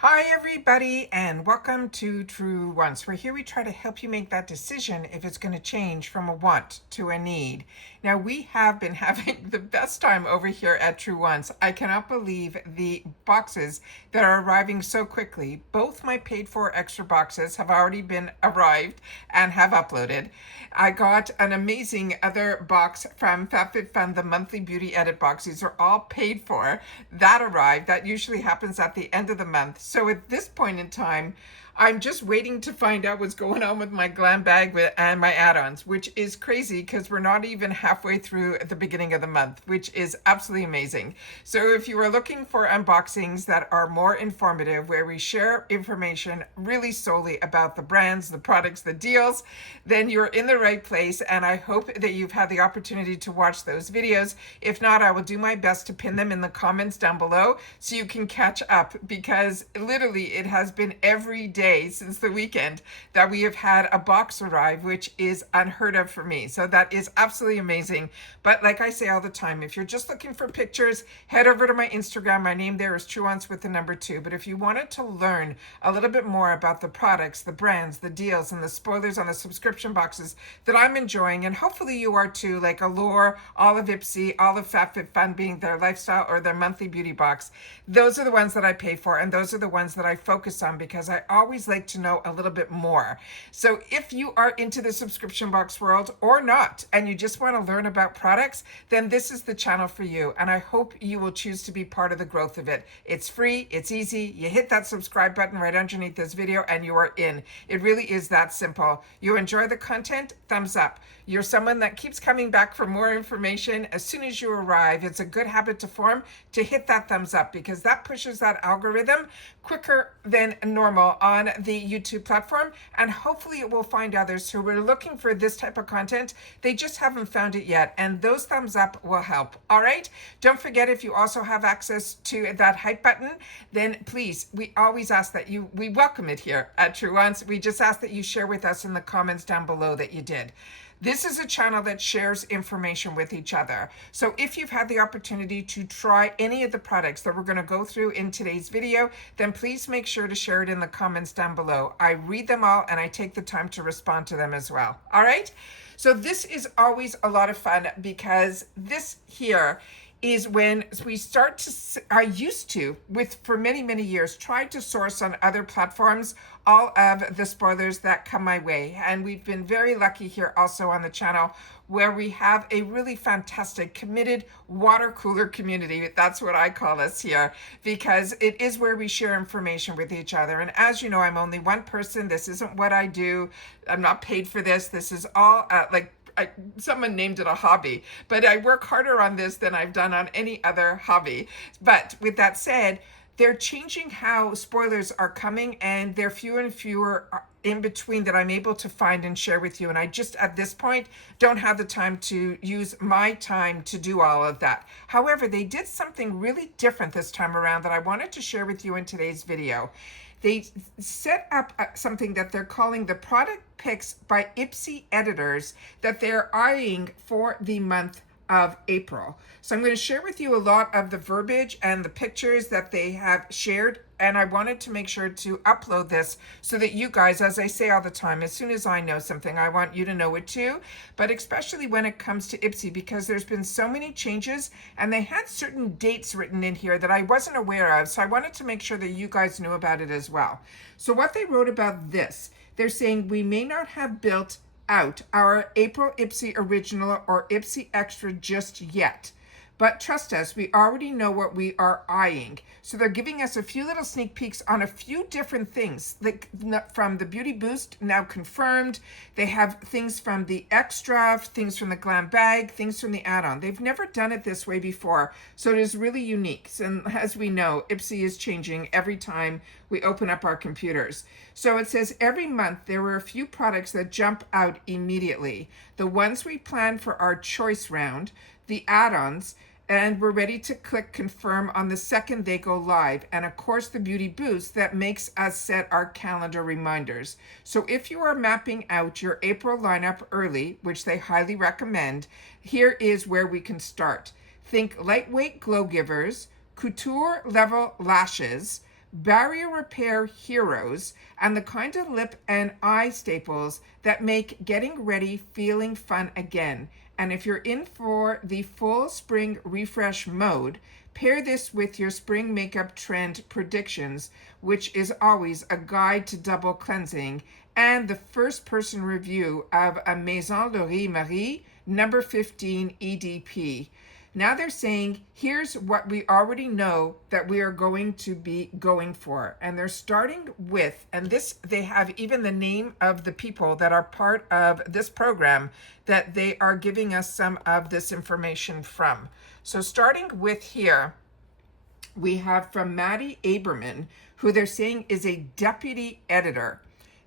Hi everybody and welcome to TrueWants, where here we try to help you make that decision if it's going to change from a want to a need. Now we have been having the best time over here at TrueWants. I cannot believe the boxes that are arriving so quickly. Both my paid for extra boxes have already been arrived and have uploaded. I got an amazing other box from FabFitFun, the monthly beauty edit box. These are all paid for. That arrived. That usually happens at the end of the month. So at this point in time, I'm just waiting to find out what's going on with my Glam Bag and my add-ons, which is crazy because we're not even halfway through the beginning of the month, which is absolutely amazing. So if you are looking for unboxings that are more informative, where we share information really solely about the brands, the products, the deals, then you're in the right place. And I hope that you've had the opportunity to watch those videos. If not, I will do my best to pin them in the comments down below so you can catch up, because literally it has been every day since the weekend that we have had a box arrive, which is unheard of for me. So that is absolutely amazing. But like I say all the time, if you're just looking for pictures, head over to my Instagram. My name there is TrueWants with the number 2. But if you wanted to learn a little bit more about the products, the brands, the deals, and the spoilers on the subscription boxes that I'm enjoying, and hopefully you are too, like Allure, all of IPSY, all of FabFitFun being their lifestyle or their monthly beauty box, those are the ones that I pay for, and those are the ones that I focus on because I always like to know a little bit more. So if you are into the subscription box world or not, and you just want to learn about products, then this is the channel for you. And I hope you will choose to be part of the growth of it. It's free, it's easy. You hit that subscribe button right underneath this video and you are in. It really is that simple. You enjoy the content, thumbs up. You're someone that keeps coming back for more information. As soon as you arrive, it's a good habit to form to hit that thumbs up, because that pushes that algorithm quicker than normal on the YouTube platform, and hopefully it will find others who are looking for this type of content. They just haven't found it yet, and those thumbs up will help. All right, don't forget, if you also have access to that hype button, then please, we always ask that we welcome it here at TrueWants. We just ask that you share with us in the comments down below that you did. This is a channel that shares information with each other. So if you've had the opportunity to try any of the products that we're going to go through in today's video, then please make sure to share it in the comments down below. I read them all and I take the time to respond to them as well. All right? So this is always a lot of fun, because this here is when we start to, I used to, for many years, tried to source on other platforms all of the spoilers that come my way. And we've been very lucky here also on the channel, where we have a really fantastic, committed water cooler community. That's what I call us here, because it is where we share information with each other. And as you know, I'm only one person. This isn't what I do. I'm not paid for this. This is all someone named it a hobby, but I work harder on this than I've done on any other hobby. But with that said, they're changing how spoilers are coming, and they're fewer and fewer in between that I'm able to find and share with you. And I just, at this point, don't have the time to use my time to do all of that. However, they did something really different this time around that I wanted to share with you in today's video. They set up something that they're calling the product picks by IPSY Editors that they're eyeing for the month of April. So I'm going to share with you a lot of the verbiage and the pictures that they have shared, and I wanted to make sure to upload this so that you guys, as I say all the time, as soon as I know something, I want you to know it too, but especially when it comes to IPSY, because there's been so many changes and they had certain dates written in here that I wasn't aware of, so I wanted to make sure that you guys knew about it as well. So what they wrote about this, they're saying, we may not have built out our April IPSY Original or IPSY Extra just yet, but trust us, we already know what we are eyeing. So they're giving us a few little sneak peeks on a few different things, like from the Beauty Boost, now confirmed. They have things from the Extra, things from the Glam Bag, things from the add-on. They've never done it this way before, so it is really unique. And as we know, IPSY is changing every time we open up our computers. So it says every month there were a few products that jump out immediately. The ones we planned for our choice round, the add-ons, and we're ready to click confirm on the second they go live. And of course, the Beauty Boost that makes us set our calendar reminders. So if you are mapping out your April lineup early, which they highly recommend, here is where we can start. Think lightweight glow givers, couture level lashes, barrier repair heroes, and the kind of lip and eye staples that make getting ready feeling fun again. And if you're in for the full spring refresh mode, pair this with your spring makeup trend predictions, which is always a guide to double cleansing, and the first person review of a Maison Laurie Marie number 15 EDP. Now they're saying, here's what we already know that we are going to be going for. And they're starting with, and this, they have even the name of the people that are part of this program that they are giving us some of this information from. So starting with here, we have from Maddie Aberman, who they're saying is a deputy editor.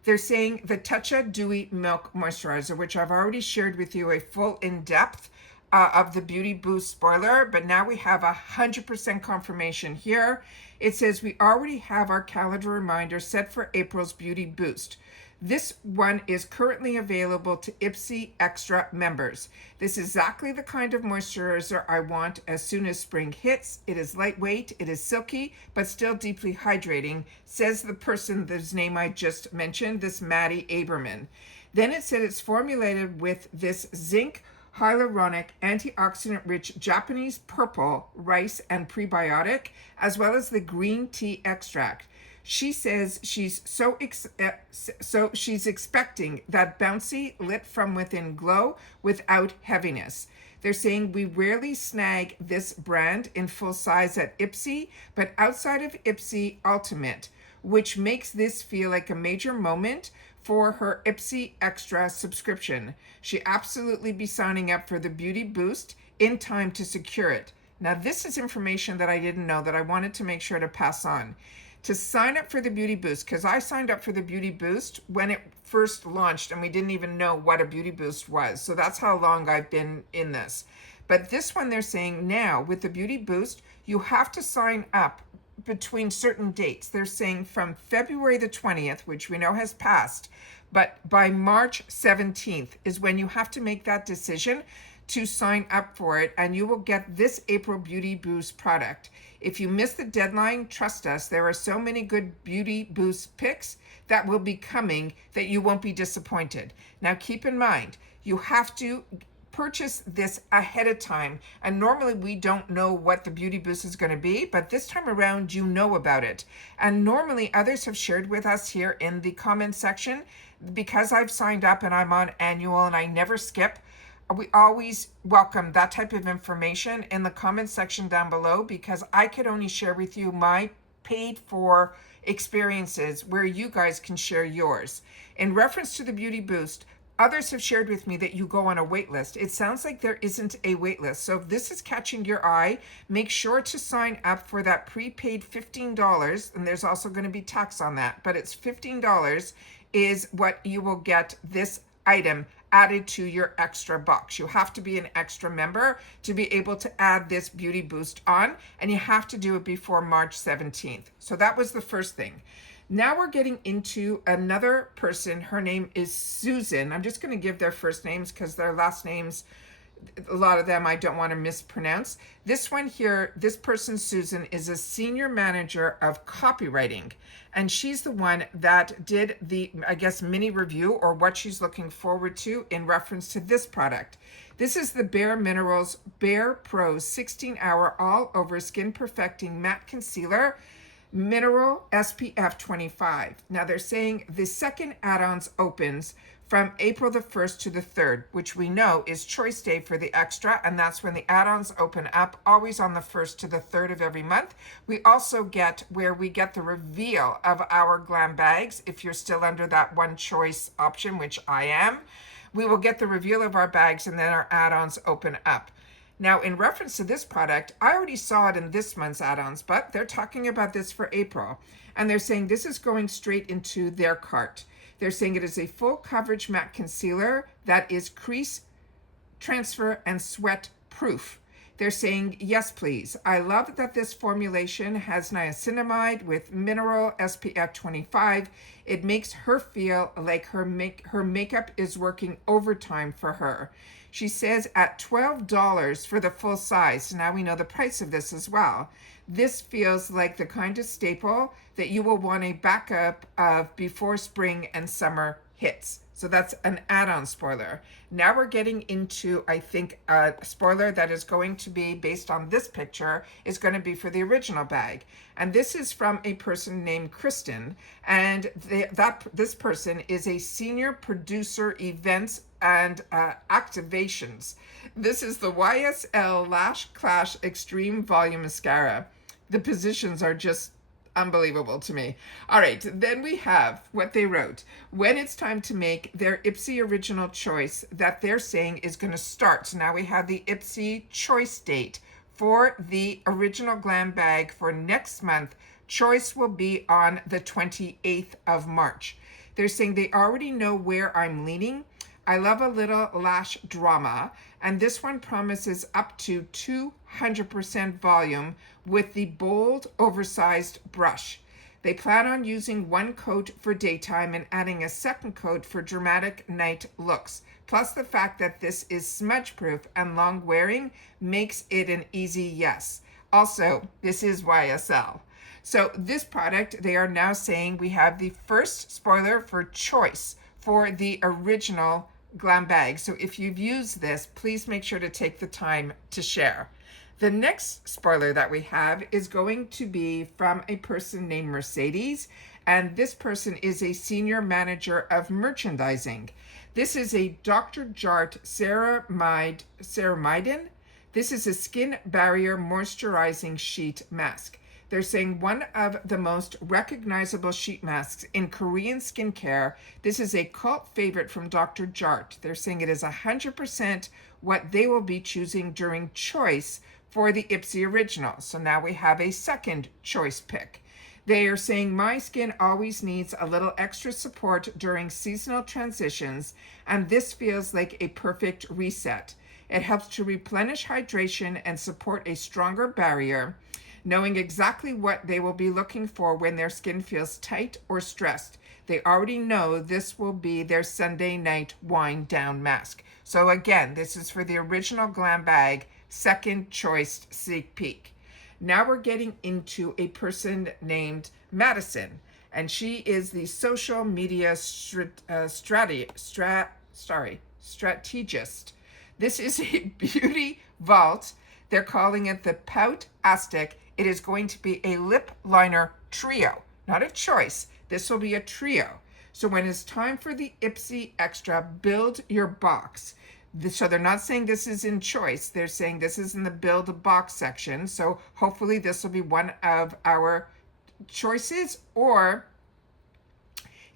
They're saying the Tatcha Dewy Milk Moisturizer, which I've already shared with you a full in-depth of the Beauty Boost spoiler, but now we have 100% confirmation here. It says we already have our calendar reminder set for April's Beauty Boost. This one is currently available to IPSY Extra members. This is exactly the kind of moisturizer I want as soon as spring hits. It is lightweight, it is silky, but still deeply hydrating, says the person whose name I just mentioned, this Maddie Aberman. Then it said it's formulated with this zinc hyaluronic, antioxidant-rich Japanese purple rice and prebiotic, as well as the green tea extract. She says she's she's expecting that bouncy, lit from within glow without heaviness. They're saying we rarely snag this brand in full size at IPSY, but outside of IPSY Ultimate, which makes this feel like a major moment for her IPSY Extra subscription. She absolutely be signing up for the Beauty Boost in time to secure it. Now, this is information that I didn't know that I wanted to make sure to pass on. To sign up for the Beauty Boost, because I signed up for the Beauty Boost when it first launched and we didn't even know what a Beauty Boost was. So that's how long I've been in this. But this one, they're saying now with the Beauty Boost, you have to sign up between certain dates. They're saying from February the 20th, which we know has passed, but by March 17th is when you have to make that decision to sign up for it, and you will get this April Beauty Boost product. If you miss the deadline, trust us, there are so many good Beauty Boost picks that will be coming that you won't be disappointed. Now keep in mind, you have to purchase this ahead of time, and normally we don't know what the Beauty Boost is going to be, but this time around you know about it. And normally others have shared with us here in the comment section, because I've signed up and I'm on annual and I never skip, we always welcome that type of information in the comment section down below, because I could only share with you my paid for experiences where you guys can share yours. In reference to the Beauty Boost, others have shared with me that you go on a wait list. It sounds like there isn't a wait list. So if this is catching your eye, make sure to sign up for that prepaid $15. And there's also going to be tax on that, but it's $15 is what you will get this item added to your extra box. You have to be an extra member to be able to add this Beauty Boost on, and you have to do it before March 17th. So that was the first thing. Now we're getting into another person. Her name is Susan. I'm just going to give their first names because their last names, a lot of them I don't want to mispronounce. This one here, this person, Susan, is a senior manager of copywriting. And she's the one that did the, I guess, mini review or what she's looking forward to in reference to this product. This is the Bare Minerals Bare Pro 16-hour all-over skin perfecting matte concealer, Mineral SPF 25. Now they're saying the second add-ons opens from April the 1st to the 3rd, which we know is choice day for the extra, and that's when the add-ons open up, always on the 1st to the 3rd of every month. We also get where we get the reveal of our Glam Bags. If you're still under that one choice option, which I am, we will get the reveal of our bags, and then our add-ons open up. Now, in reference to this product, I already saw it in this month's add-ons, but they're talking about this for April. And they're saying this is going straight into their cart. They're saying it is a full coverage matte concealer that is crease, transfer, and sweat proof. They're saying, yes, please. I love that this formulation has niacinamide with Mineral SPF 25. It makes her feel like her makeup is working overtime for her. She says at $12 for the full size. So now we know the price of this as well. This feels like the kind of staple that you will want a backup of before spring and summer hits. So that's an add-on spoiler. Now we're getting into, I think, a spoiler that is going to be, based on this picture, is going to be for the original bag. And this is from a person named Kristen. And this person is a senior producer events and activations. This is the YSL Lash Clash Extreme Volume Mascara. The positions are just unbelievable to me. All right, then we have what they wrote. When it's time to make their IPSY original choice that they're saying is going to start. So now we have the IPSY choice date for the original Glam Bag for next month. Choice will be on the 28th of March. They're saying they already know where I'm leaning. I love a little lash drama, and this one promises up to 200% volume with the bold, oversized brush. They plan on using one coat for daytime and adding a second coat for dramatic night looks. Plus the fact that this is smudge-proof and long wearing makes it an easy yes. Also, this is YSL. So this product, they are now saying we have the first spoiler for choice for the original Glam Bag. So if you've used this, please make sure to take the time to share. The next spoiler that we have is going to be from a person named Mercedes, and this person is a senior manager of merchandising. This is a Dr. Jart ceramidin. This is a skin barrier moisturizing sheet mask. They're saying one of the most recognizable sheet masks in Korean skincare. This is a cult favorite from Dr. Jart. They're saying it is 100% what they will be choosing during choice for the IPSY original. So now we have a second choice pick. They are saying my skin always needs a little extra support during seasonal transitions, and this feels like a perfect reset. It helps to replenish hydration and support a stronger barrier, knowing exactly what they will be looking for when their skin feels tight or stressed. They already know this will be their Sunday night wind down mask. So again, this is for the original Glam Bag, second choice sneak peek. Now we're getting into a person named Madison, and she is the social media strategist. This is a beauty vault. They're calling it the Pout-astic. It is going to be a lip liner trio, not a choice. This will be a trio. So when it's time for the IPSY Extra, build your box. So they're not saying this is in choice. They're saying this is in the build a box section. So hopefully this will be one of our choices. Or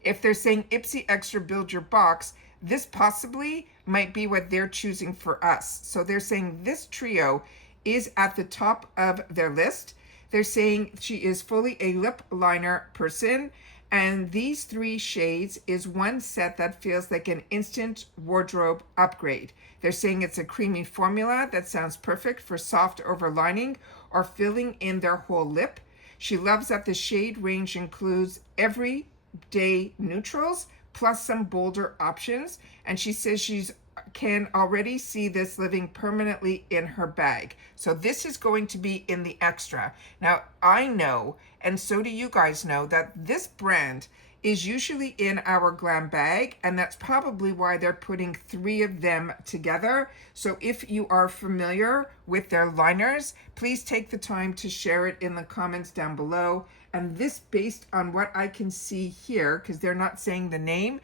if they're saying IPSY Extra, build your box, this possibly might be what they're choosing for us. So they're saying this trio is at the top of their list. They're saying she is fully a lip liner person, and these 3 shades is one set that feels like an instant wardrobe upgrade. They're saying it's a creamy formula that sounds perfect for soft overlining or filling in their whole lip. She loves that the shade range includes everyday neutrals plus some bolder options, and she says she's can already see this living permanently in her bag. So this is going to be in the extra. Now I know, and so do you guys know, that this brand is usually in our Glam Bag, and that's probably why they're putting 3 of them together. So if you are familiar with their liners, please take the time to share it in the comments down below. And this, based on what I can see here, because they're not saying the name,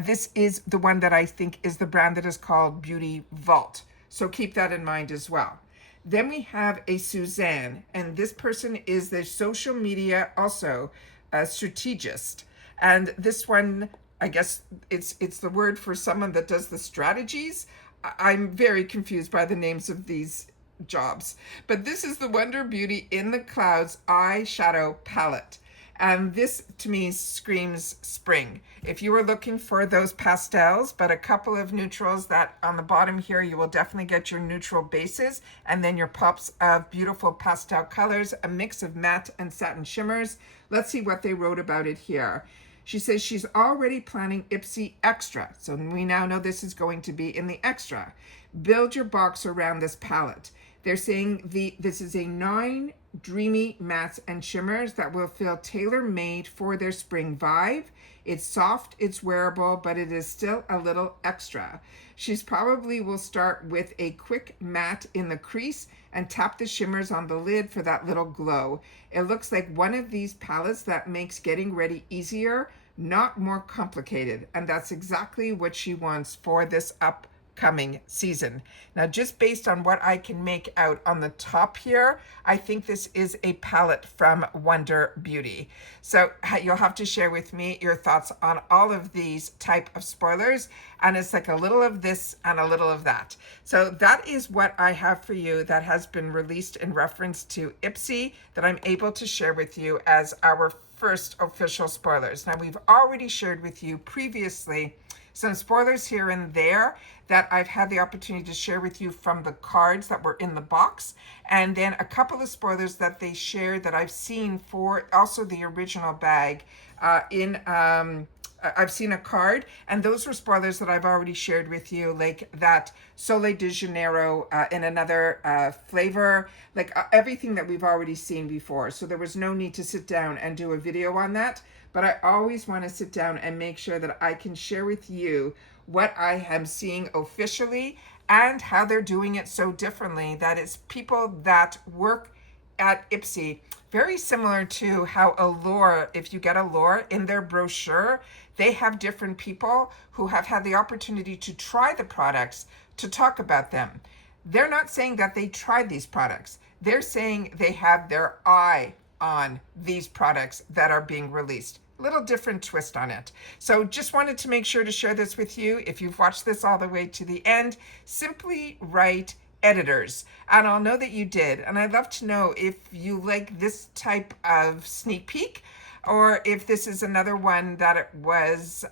this is the one that I think is the brand that is called Beauty Vault. So keep that in mind as well. Then we have a Suzanne, and this person is the social media, also a strategist. And this one, I guess it's the word for someone that does the strategies. I'm very confused by the names of these jobs. But this is the Wonder Beauty in the Clouds eyeshadow palette. And this, to me, screams spring. If you were looking for those pastels, but a couple of neutrals, that on the bottom here, you will definitely get your neutral bases, and then your pops of beautiful pastel colors, a mix of matte and satin shimmers. Let's see what they wrote about it here. She says she's already planning IPSY Extra. So we now know this is going to be in the Extra. Build your box around this palette. They're saying this is a 9 dreamy mattes and shimmers that will feel tailor-made for their spring vibe. It's soft, it's wearable, but it is still a little extra. She's probably will start with a quick matte in the crease and tap the shimmers on the lid for that little glow. It looks like one of these palettes that makes getting ready easier, not more complicated. And that's exactly what she wants for this upcoming season. Now, just based on what I can make out on the top here, I think this is a palette from Wonder Beauty. So you'll have to share with me your thoughts on all of these type of spoilers. And it's like a little of this and a little of that. So that is what I have for you that has been released in reference to IPSY that I'm able to share with you as our first official spoilers. Now, we've already shared with you previously some spoilers here and there that I've had the opportunity to share with you from the cards that were in the box, and then a couple of spoilers that they shared that I've seen for also the original bag I've seen a card, and those were spoilers that I've already shared with you, like that Soleil de Janeiro in another flavor, like everything that we've already seen before. So there was no need to sit down and do a video on that. But I always want to sit down and make sure that I can share with you what I am seeing officially and how they're doing it so differently. That it's people that work at IPSY, very similar to how Allure, if you get Allure in their brochure, they have different people who have had the opportunity to try the products to talk about them. They're not saying that they tried these products. They're saying they have their eye on these products that are being released. A little different twist on it. So just wanted to make sure to share this with you. If you've watched this all the way to the end, simply write editors and I'll know that you did. And I'd love to know if you like this type of sneak peek, or if this is another one that it was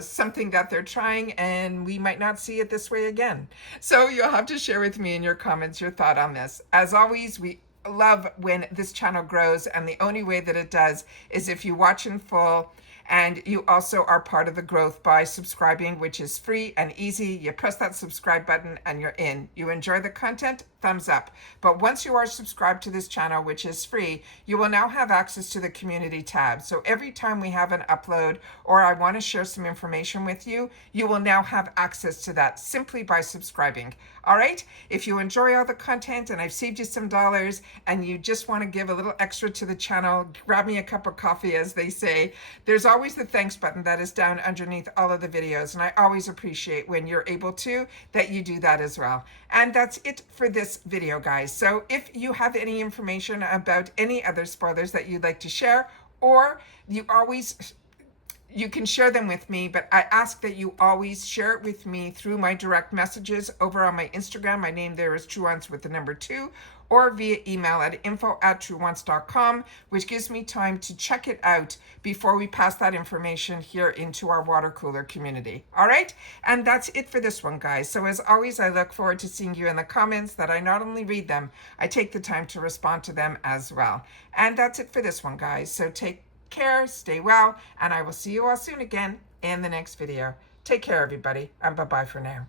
something that they're trying and we might not see it this way again. So you'll have to share with me in your comments your thought on this. As always, we love when this channel grows, and the only way that it does is if you watch in full, and you also are part of the growth by subscribing, which is free and easy. You press that subscribe button and you're in. You enjoy the content, thumbs up. But once you are subscribed to this channel, which is free, you will now have access to the community tab. So every time we have an upload or I want to share some information with you, you will now have access to that simply by subscribing. All right, if you enjoy all the content and I've saved you some dollars and you just want to give a little extra to the channel, grab me a cup of coffee, as they say. There's always the thanks button that is down underneath all of the videos, and I always appreciate when you're able to, that you do that as well. And that's it for this video, guys. So if you have any information about any other spoilers that you'd like to share, or you can share them with me, but I ask that you always share it with me through my direct messages over on my Instagram. My name there is TrueWants with the number 2, or via email at info@truewants.com, which gives me time to check it out before we pass that information here into our water cooler community. All right? And that's it for this one, guys. So as always, I look forward to seeing you in the comments, that I not only read them, I take the time to respond to them as well. And that's it for this one, guys. So take care, stay well, and I will see you all soon again in the next video. Take care, everybody, and bye-bye for now.